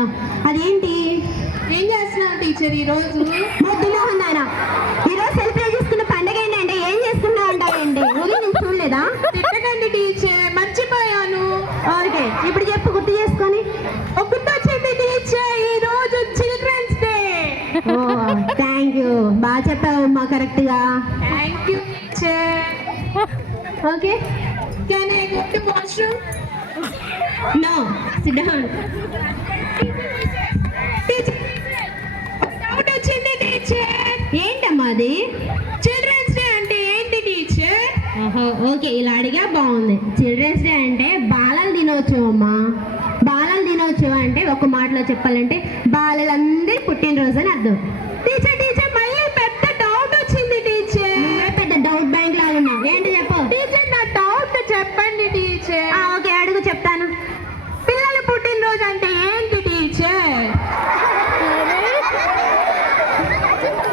కదా, అదేంటి? ఏం చేస్తున్నావు టీచర్ ఈరోజు? మొద్దు మోహన్ నాయన, ఈరోజు సెలబ్రేట్ చేసుకున్న పండుగ ఏంటంటే ఏం చేసుకున్నా ఉంటాయండి? నేను చూడలేదా? తిట్టకండి టీచర్, మర్చిపోయాను. ఓకే, ఇప్పుడు చెప్పు, గుర్తు చేసుకొని. గుర్తొచ్చింది టీచర్, ఈ రోజు చిల్డ్రన్స్ డే. థ్యాంక్ యూ, బాగా చెప్పావు అమ్మా, కరెక్ట్ గా. Thank you teacher. Okay, can I go to washroom? No, sit down. Doubt వచ్చింది టీచర్. ఏంటమ్మా అది? చిల్డ్రన్స్ డే అంటే ఏంటి టీచర్? ఓకే, ఇలా అడిగా బాగుంది. చిల్డ్రన్స్ డే అంటే బాలల దినోత్సవం అమ్మా. బాలల దినోత్సవం అంటే ఒక మాటలో చెప్పాలంటే బాలలందరి పుట్టినరోజు అని అర్థం. టీచర్ టీచర్ మళ్ళీ పెద్ద డౌట్ వచ్చింది టీచర్. పెద్ద డౌట్ బ్యాంక్ లాగా ఉన్నావు, ఏంటి చెప్పు. టీచర్ నా డౌట్ చెప్పండి టీచర్. ఓకే, అడుగు, చెప్తాను. పిల్లల పుట్టినరోజు అంటే ఏంటి టీచర్?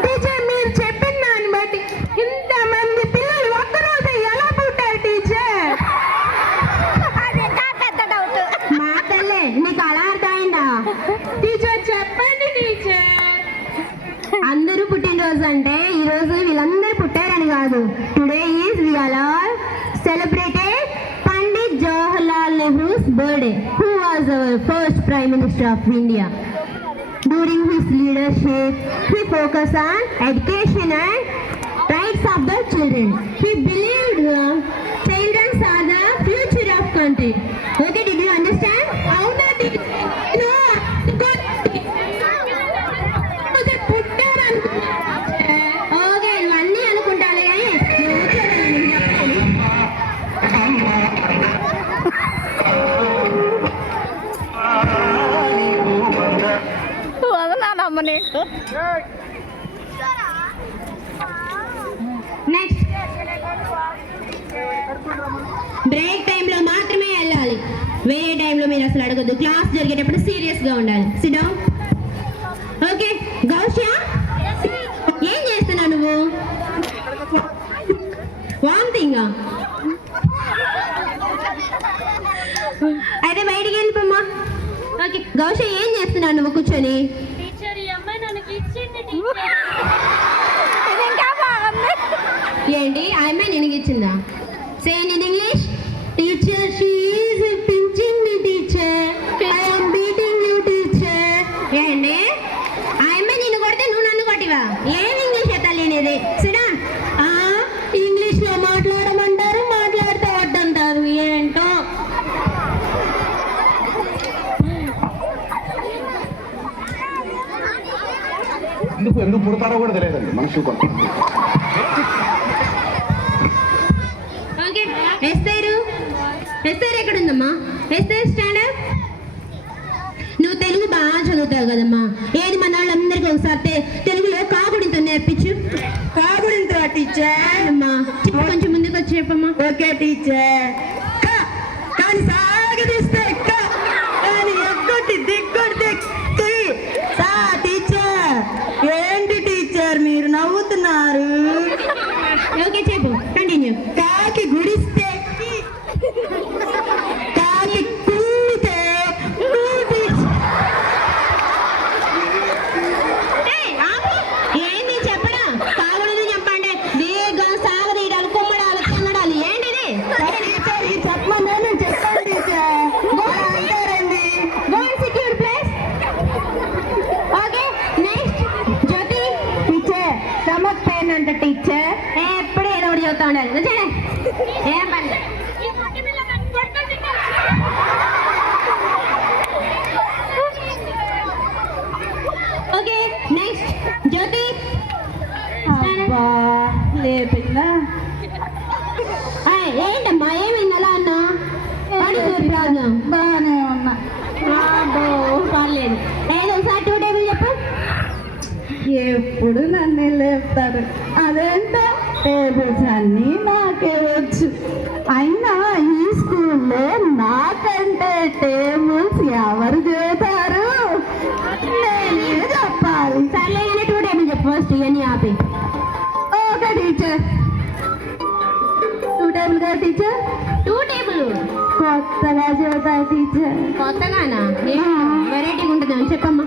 టీచర్ మీరు చెప్పిన దాన్ని బట్టి ఇంతమంది పిల్లలు ఒక్కరోజు ఎలా పుట్టారు టీచర్? పెద్ద డౌట్. మా తల్లే, నీకు అలా అర్థమైందా? టీచర్ చెప్పండి టీచర్. అందరూ పుట్టినరోజు అంటే ఈ రోజు వీళ్ళందరూ పుట్టారని కాదు. Today is we all celebrated Pandit Jawaharlal Nehru's birthday, who was our first Prime Minister of India. During his leadership, he focused on education and rights of the children. He believed children are the future of country. Okay, did you understand? అవునా teacher? Okay, ఇవన్నీ అనుకుంటాలే కానీ వదనానమ్మ నీకు. Next, break టైంలో మాత్రమే వెళ్ళాలి, వేరే టైంలో మీరు అసలు అడగద్దు. క్లాస్ జరిగేటప్పుడు సీరియస్గా ఉండాలి. SIT down. ఓకే, గౌష్యా, ఏం చేస్తున్నావు నువ్వు? వామిటింగా? అయితే బయటికి వెళ్ళిపోమ్మా. ఓకే, గౌష, ఏం చేస్తున్నావు నువ్వు కూర్చొని? టీచర్, ఈ అమ్మాయి నాకు ఇచ్చింది టీచర్. ఇది ఇంకా బాగుంది. ఏంటి, ఆ అమ్మాయి నేను ఇచ్చిందా? Say in English. Teacher, she is pinching me teacher. I am beating you teacher. ఏంటి, ఆ అమ్మాయి నిన్ను కొడితే నువ్వు నన్ను కొట్టివా? ఏం ఇంగ్లీష్ ఎత్తాలేనిది? సిడా, ఇంగ్లీష్ లో మాట్లాడమంటారు, మాట్లాడితే వద్దంటారు, ఏంటో. ఎందుకు పుడతారో కూడా తెలియదండి మనుషులు కొంతమంది. ఓకే, ఎస్తారు ఎక్కడుందమ్మా? ఎస్తారు స్టాండ్ అప్. నువ్వు తెలుగు బాగా చదువుతావు కదమ్మా, ఏది మన వాళ్ళందరికీ ఒకసారి తెలుగులో కాగుడితో నేర్పించు. కాగుడింతో టీచర్. అమ్మా చెప్పు, కొంచెం ముందుకు వచ్చి చెప్పమ్మా. Okay teacher. కానీ సాగదీస్తే కానీ ఎగ్గొట్టి దిగ్గొట్టి సా టీచర్. ఏంటి టీచర్ మీరు నవ్వుతున్నారు? ఓకే, చెప్పు, కంటిన్యూ. కాకి గుడిస్తే కాకి కూలితే ఏంది చెప్పడా? కాగుడిని చెప్పండి. దీర్ఘం, సాగదీయడాలు, కుమ్మడాలు, తిన్నడాలు, ఏంటిది? చెప్పమని నేను చెప్తాను టీచర్. అంటారండి. Go and sit your place. Okay, next, Jyothi. Teacher, stomach pain అంట టీచర్. ఎప్పుడు ఏదో ఒకటి చెప్తా ఉండాలి. వచ్చాడే, ఏం పని? ఈ మట్టి పిల్ల నన్ను కొడుతుంది. ఓకే, నెక్స్ట్, జ్యోతి. అబ్బా, లేపిందా? ఏంటమ్మా, ఏమైంది అలా అన్నా? ప్రాబ్లం. బాగానే ఉన్నా. పర్లేదు. ఏదో ఒకసారి 2 టేబుల్ చెప్పు. ఎప్పుడు నన్ను లేపుతారు. అదేంటో టేబుల్స్ అన్నీ నాకే వచ్చు. అయినా ఈ స్కూల్లో నాకంటే టేబుల్స్ ఎవరు చేస్తారు? నేనే చెప్పాలి. సర్లే కానీ 2 టేబుల్ చెప్పు ఫస్ట్, ఇవన్నీ ఆపి. Okay teacher. 2 టేబుల్ టేబుల్ కదా టీచర్? 2 టేబుల్. కొత్తగా చెబుతా టీచర్. కొత్తగానా? వెరైటీగా ఉంటుందేమో చెప్పమ్మా.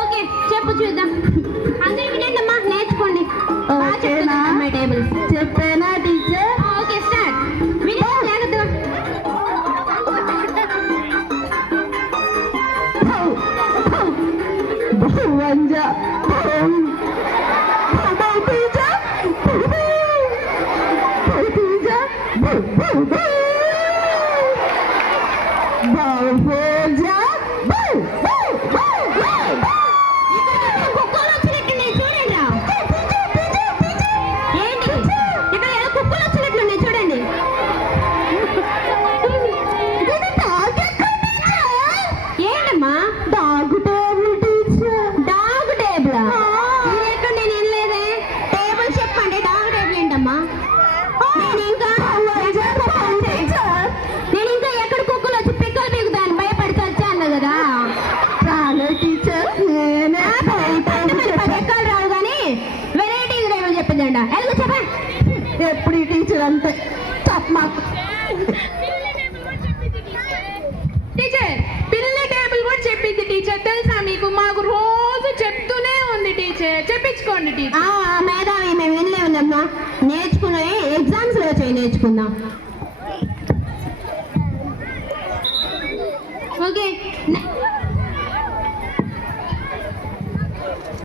ఓకే చెప్పు చూద్దాం. అందరూ వినండి అమ్మా, నేర్చుకోండి. ఓకేనా? My tables. చెప్పేనా టీచర్? Okay start. వినండి జాగ్రత్తగా. వంజ కుక్కలు వచ్చినట్టున్నాయి చూడండి రా. ఏంటి ఇక్కడ ఏదో కుక్కలు వచ్చినట్లున్నాయి చూడండి. ఏంటమ్మా? డాగు టేబుల్ టీచర్. డాగ్ టేబులా? ఇది ఎక్కడ నేను వినలేదే. టేబుల్ చెప్పండి, డాగ్ టేబుల్ ఏంటమ్మా? నేను ఇంకా ఎక్కడ కుక్కలు వచ్చి పిక్కలు పీకుతాను భయపడి వచ్చాను కదా. చాలా టీచర్ నేనే ఎక్కడ రావు కానీ వెరైటీ టేబుల్ చెప్పిందంట. ఎలాగో చెప్పండి. ఎప్పుడు ఈ టీచర్ అంతే మాకు. టీచర్ పిల్ల టేబుల్ కూడా చెప్పింది టీచర్, తెలుసా మీకు? మాకు రోజు చెప్తూనే ఉంది టీచర్. చెప్పించుకోండి టీచర్. మేధావి మేము వినలేమమ్మా. నేర్చుకున్నవి ఎగ్జామ్స్ లో వచ్చాయి, నేర్చుకుందాం. ఓకే